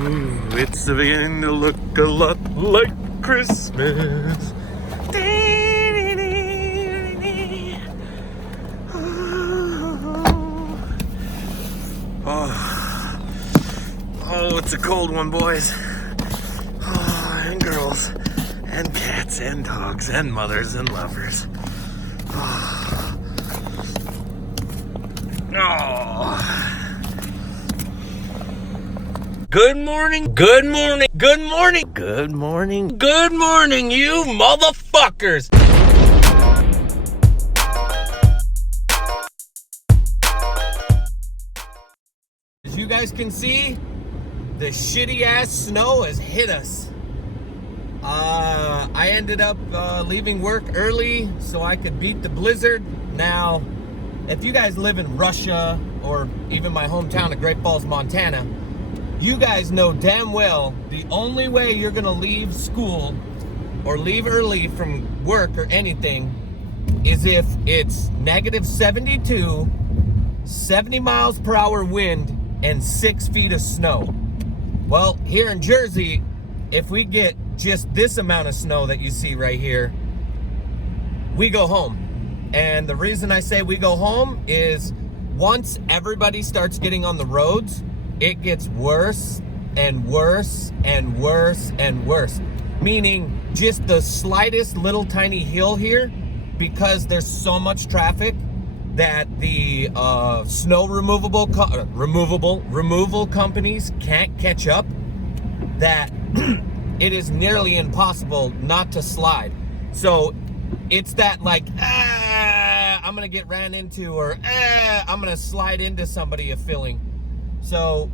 Ooh, it's beginning to look a lot like Christmas. Oh, it's a cold one, boys. Oh, and girls, and cats, and dogs, and mothers, and lovers. Oh. Good morning, good morning, good morning, good morning, good morning, you motherfuckers! As you guys can see, the shitty ass snow has hit us. I ended up leaving work early so I could beat the blizzard. Now, if you guys live in Russia or even my hometown of Great Falls, Montana, you guys know damn well the only way you're gonna leave school or leave early from work or anything is if it's negative 72, 70 miles per hour wind, and 6 feet of snow. Well, here in Jersey, if we get just this amount of snow that you see right here, we go home. And the reason I say we go home is once everybody starts getting on the roads, it gets worse and worse and worse and worse. Meaning just the slightest little tiny hill here, because there's so much traffic that the snow removal companies can't catch up, that it is nearly impossible not to slide. So it's that like, I'm gonna get ran into, or I'm gonna slide into somebody feeling. So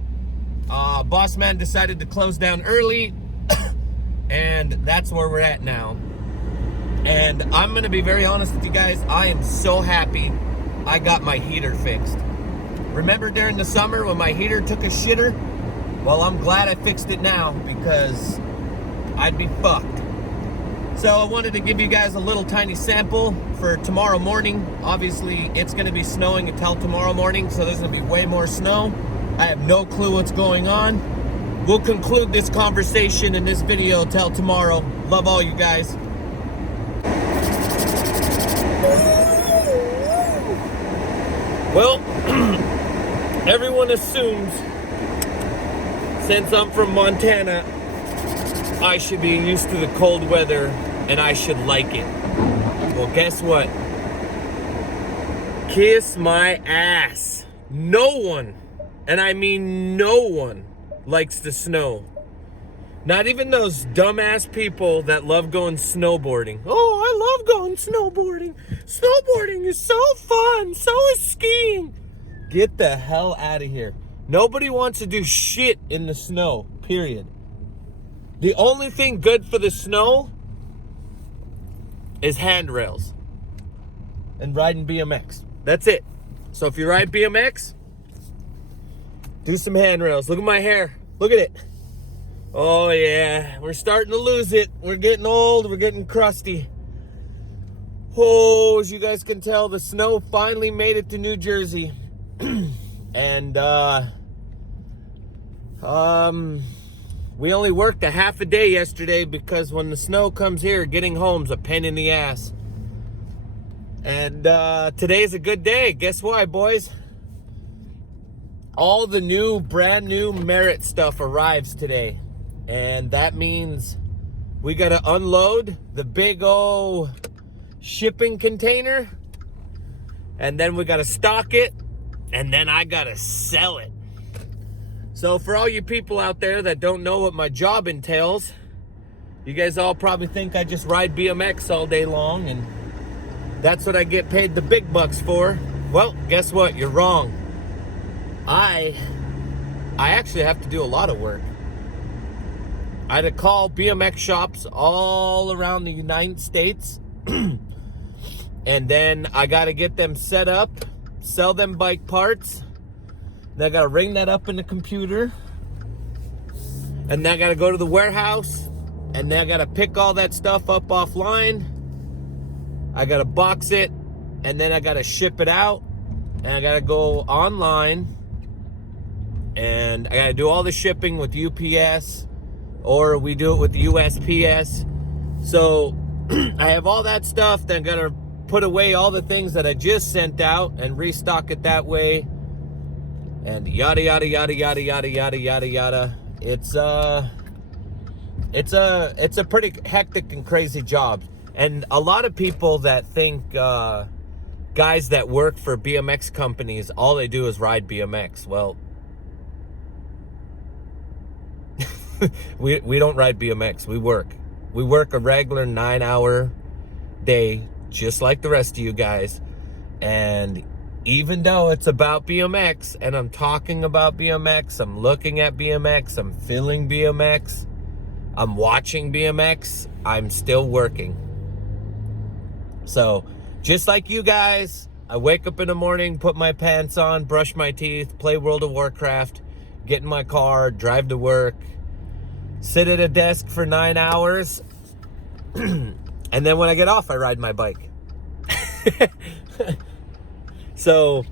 boss man decided to close down early and that's where we're at now. And I'm gonna be very honest with you guys, I am so happy I got my heater fixed. Remember during the summer when my heater took a shitter? Well, I'm glad I fixed it now because I'd be fucked. So I wanted to give you guys a little tiny sample for tomorrow morning. Obviously, it's gonna be snowing until tomorrow morning, so there's gonna be way more snow. I have no clue what's going on. We'll conclude this conversation in this video till tomorrow. Love all you guys. Well, everyone assumes since I'm from Montana, I should be used to the cold weather and I should like it. Well, guess what? Kiss my ass. No one, and I mean no one, likes the snow. Not even those dumbass people that love going snowboarding. Oh, I love going snowboarding. Snowboarding is so fun. So is skiing. Get the hell out of here. Nobody wants to do shit in the snow, period. The only thing good for the snow is handrails and riding BMX. That's it. So if you ride BMX, do some handrails. Look at my hair. Look at it. Oh yeah, we're starting to lose it. We're getting old, we're getting crusty. Oh, as you guys can tell, the snow finally made it to New Jersey. And we only worked a half a day yesterday because when the snow comes here, getting home's a pain in the ass. And today's a good day. Guess why, boys? All the brand new Merit stuff arrives today. And that means we gotta unload the big old shipping container, and then we gotta stock it, and then I gotta sell it. So for all you people out there that don't know what my job entails, you guys all probably think I just ride BMX all day long and that's what I get paid the big bucks for. Well, guess what? You're wrong. I actually have to do a lot of work. I had to call BMX shops all around the United States and then I got to get them set up, sell them bike parts. Then I got to ring that up in the computer, and then I got to go to the warehouse, and then I got to pick all that stuff up offline. I got to box it, and then I got to ship it out, and I got to go online and and I gotta do all the shipping with UPS, or we do it with the USPS. So I have all that stuff. Then gotta put away all the things that I just sent out and restock it that way, and yada yada yada yada yada yada yada yada. It's a pretty hectic and crazy job. And a lot of people that think guys that work for BMX companies, all they do is ride BMX. Well, we don't ride BMX. We work a regular 9-hour day, just like the rest of you guys. And even though it's about BMX and I'm talking about BMX, I'm looking at BMX, I'm feeling BMX, I'm watching BMX, I'm still working. So just like you guys, I wake up in the morning, put my pants on, brush my teeth, play World of Warcraft, get in my car, drive to work, sit at a desk for 9 hours, and then when I get off, I ride my bike. So,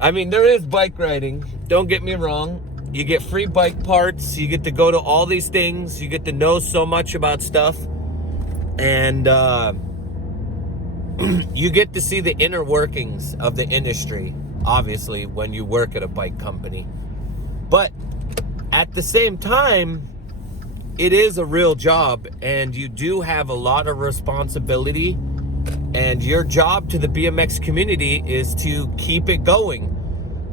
I mean, there is bike riding. Don't get me wrong. You get free bike parts. You get to go to all these things. You get to know so much about stuff. And you get to see the inner workings of the industry, obviously, when you work at a bike company. But at the same time, it is a real job, and you do have a lot of responsibility. And your job to the BMX community is to keep it going,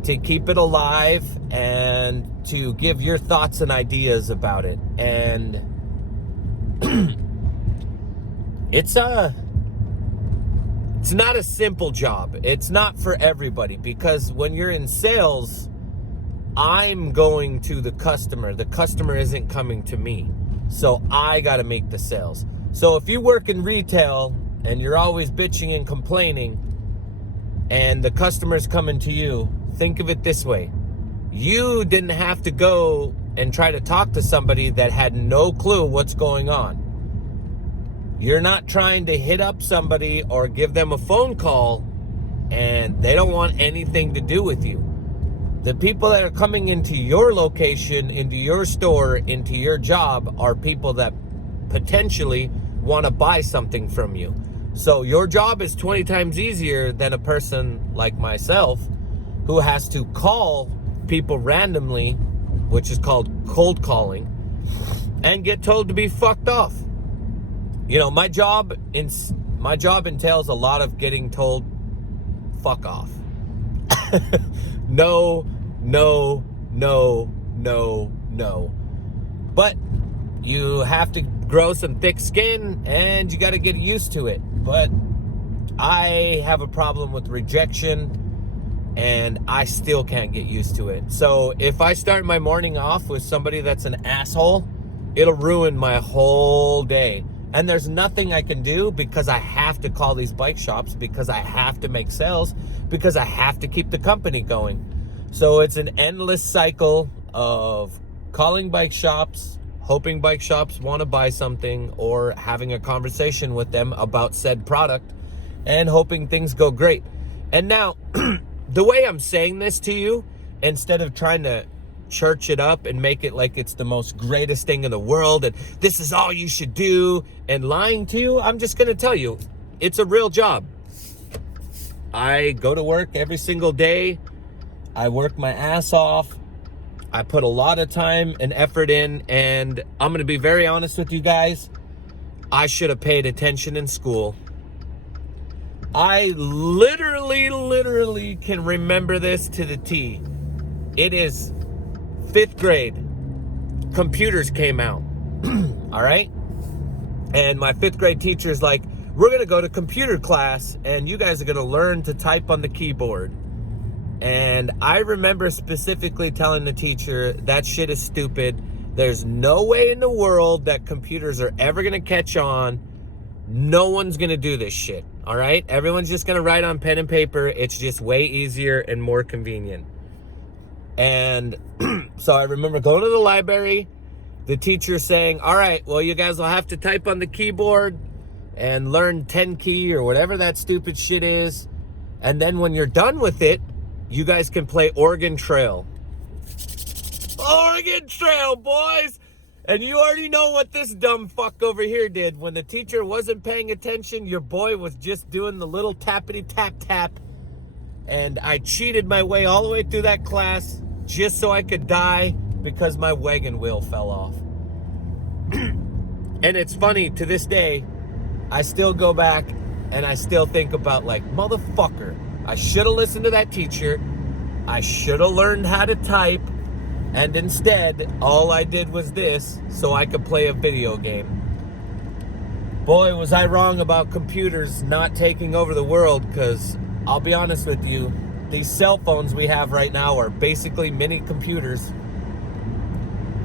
to keep it alive, and to give your thoughts and ideas about it. And it's not a simple job. It's not for everybody, because when you're in sales, I'm going to the customer. The customer isn't coming to me. So I got to make the sales. So if you work in retail and you're always bitching and complaining and the customer's coming to you, think of it this way. You didn't have to go and try to talk to somebody that had no clue what's going on. You're not trying to hit up somebody or give them a phone call and they don't want anything to do with you. The people that are coming into your location, into your store, into your job are people that potentially want to buy something from you. So your job is 20 times easier than a person like myself who has to call people randomly, which is called cold calling, and get told to be fucked off. You know, my job entails a lot of getting told fuck off. No. But you have to grow some thick skin and you got to get used to it. But I have a problem with rejection and I still can't get used to it. So if I start my morning off with somebody that's an asshole, it'll ruin my whole day. And there's nothing I can do because I have to call these bike shops, because I have to make sales, because I have to keep the company going. So it's an endless cycle of calling bike shops, hoping bike shops want to buy something, or having a conversation with them about said product and hoping things go great. And now, the way I'm saying this to you, instead of trying to church it up and make it like it's the most greatest thing in the world and this is all you should do and lying to you, I'm just going to tell you, it's a real job. I go to work every single day. I work my ass off. I put a lot of time and effort in, and I'm going to be very honest with you guys. I should have paid attention in school. I literally can remember this to the T. It is 5th grade. Computers came out. All right? And my 5th grade teacher's like, we're going to go to computer class and you guys are going to learn to type on the keyboard. And I remember specifically telling the teacher, that shit is stupid. There's no way in the world that computers are ever going to catch on. No one's going to do this shit. All right? Everyone's just going to write on pen and paper. It's just way easier and more convenient. And so I remember going to the library, the teacher saying, all right, well, you guys will have to type on the keyboard and learn 10 key or whatever that stupid shit is. And then when you're done with it, you guys can play Oregon Trail. Oregon Trail, boys. And you already know what this dumb fuck over here did. When the teacher wasn't paying attention, your boy was just doing the little tappity tap tap. And I cheated my way all the way through that class just so I could die because my wagon wheel fell off. And it's funny, to this day, I still go back and I still think about, like, motherfucker, I should have listened to that teacher. I should have learned how to type. And instead, all I did was this so I could play a video game. Boy, was I wrong about computers not taking over the world, because I'll be honest with you, these cell phones we have right now are basically mini computers.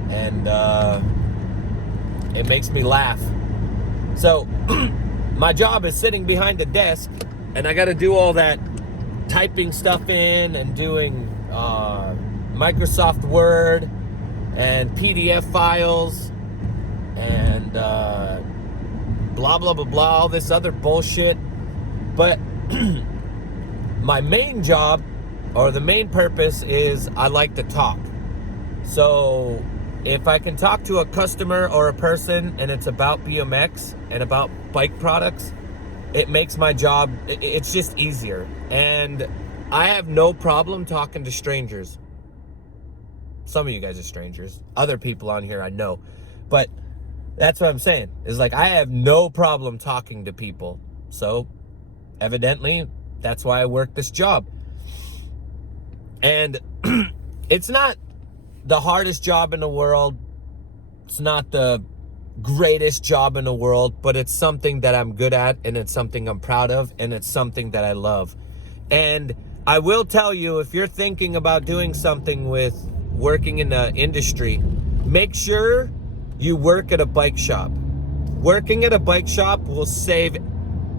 And it makes me laugh. So, my job is sitting behind a desk, and I got to do all that typing stuff in and doing Microsoft Word and PDF files and blah, blah, blah, blah, all this other bullshit. But my main job, or the main purpose, is I like to talk. So if I can talk to a customer or a person and it's about BMX and about bike products, it makes my job, it's just easier. And I have no problem talking to strangers. Some of you guys are strangers. Other people on here I know. But that's what I'm saying. Is like, I have no problem talking to people. So evidently, that's why I work this job. And it's not the hardest job in the world. It's not the greatest job in the world, but it's something that I'm good at, and it's something I'm proud of, and it's something that I love. And I will tell you, if you're thinking about doing something with working in the industry, make sure you work at a bike shop. Working at a bike shop will save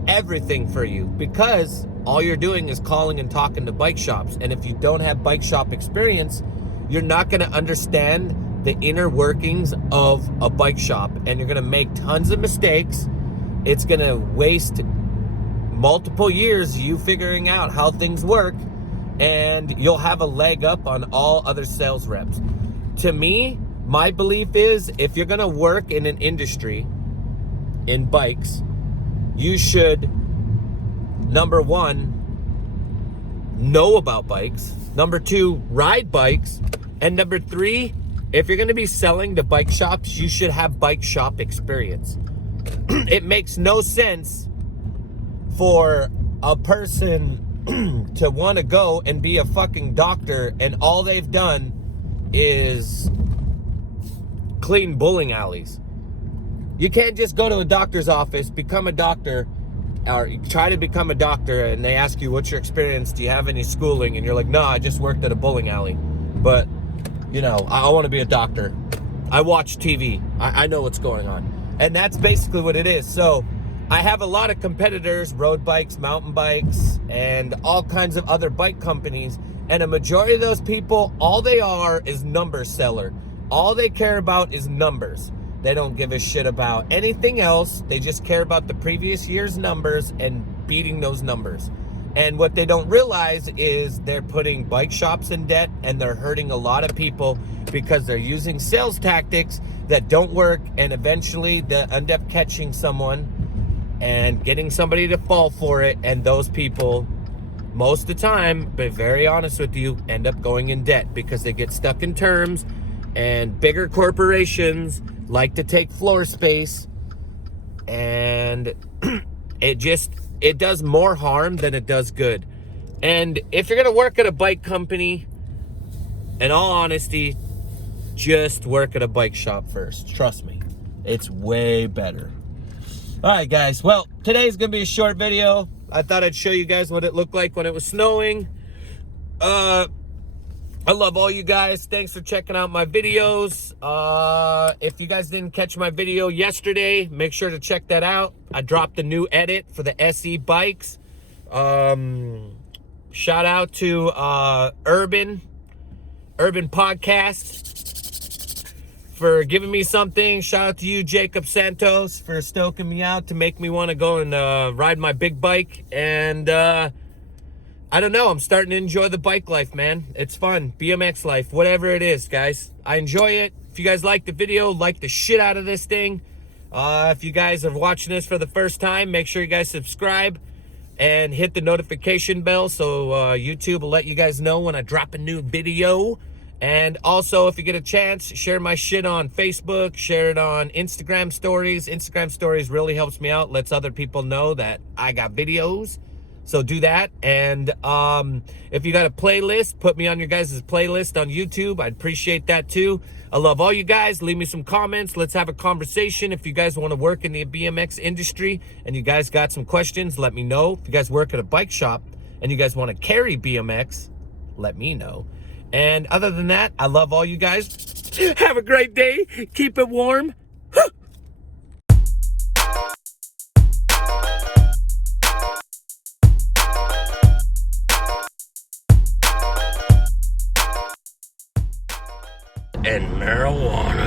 everything for you, because all you're doing is calling and talking to bike shops. And if you don't have bike shop experience, you're not going to understand the inner workings of a bike shop, and you're going to make tons of mistakes. It's going to waste multiple years you figuring out how things work, and you'll have a leg up on all other sales reps. To me, my belief is, if you're going to work in an industry in bikes, you should, number one, know about bikes. Number two, ride bikes. And number three, if you're going to be selling to bike shops, you should have bike shop experience. It makes no sense for a person to want to go and be a fucking doctor, and all they've done is clean bowling alleys. You can't just go to a doctor's office, become a doctor, or try to become a doctor, and they ask you, what's your experience? Do you have any schooling? And you're like, no, I just worked at a bowling alley. But, you know, I want to be a doctor. I watch TV. I know what's going on. And that's basically what it is. So I have a lot of competitors, road bikes, mountain bikes, and all kinds of other bike companies. And a majority of those people, all they are is number seller. All they care about is numbers. They don't give a shit about anything else. They just care about the previous year's numbers and beating those numbers. And what they don't realize is they're putting bike shops in debt, and they're hurting a lot of people because they're using sales tactics that don't work, and eventually they end up catching someone and getting somebody to fall for it. And those people, most of the time, be very honest with you, end up going in debt because they get stuck in terms, and bigger corporations like to take floor space, and it does more harm than it does good. And if you're gonna work at a bike company, in all honesty, just work at a bike shop first. Trust me, it's way better. All right, guys. Well, today's gonna be a short video. I thought I'd show you guys what it looked like when it was snowing. I love all you guys. Thanks for checking out my videos. If you guys didn't catch my video yesterday, make sure to check that out. I dropped a new edit for the SE bikes. Shout out to Urban Podcast for giving me something. Shout out to you, Jacob Santos, for stoking me out to make me want to go and ride my big bike. And I don't know. I'm starting to enjoy the bike life, man. It's fun. BMX life, whatever it is, guys. I enjoy it. If you guys like the video, like the shit out of this thing. If you guys are watching this for the first time, make sure you guys subscribe and hit the notification bell so YouTube will let you guys know when I drop a new video. And also, if you get a chance, share my shit on Facebook, share it on Instagram stories. Instagram stories really helps me out, lets other people know that I got videos. So do that. And if you got a playlist, put me on your guys' playlist on YouTube. I'd appreciate that too. I love all you guys. Leave me some comments. Let's have a conversation. If you guys want to work in the BMX industry and you guys got some questions, let me know. If you guys work at a bike shop and you guys want to carry BMX, let me know. And other than that, I love all you guys. Have a great day. Keep it warm. And marijuana.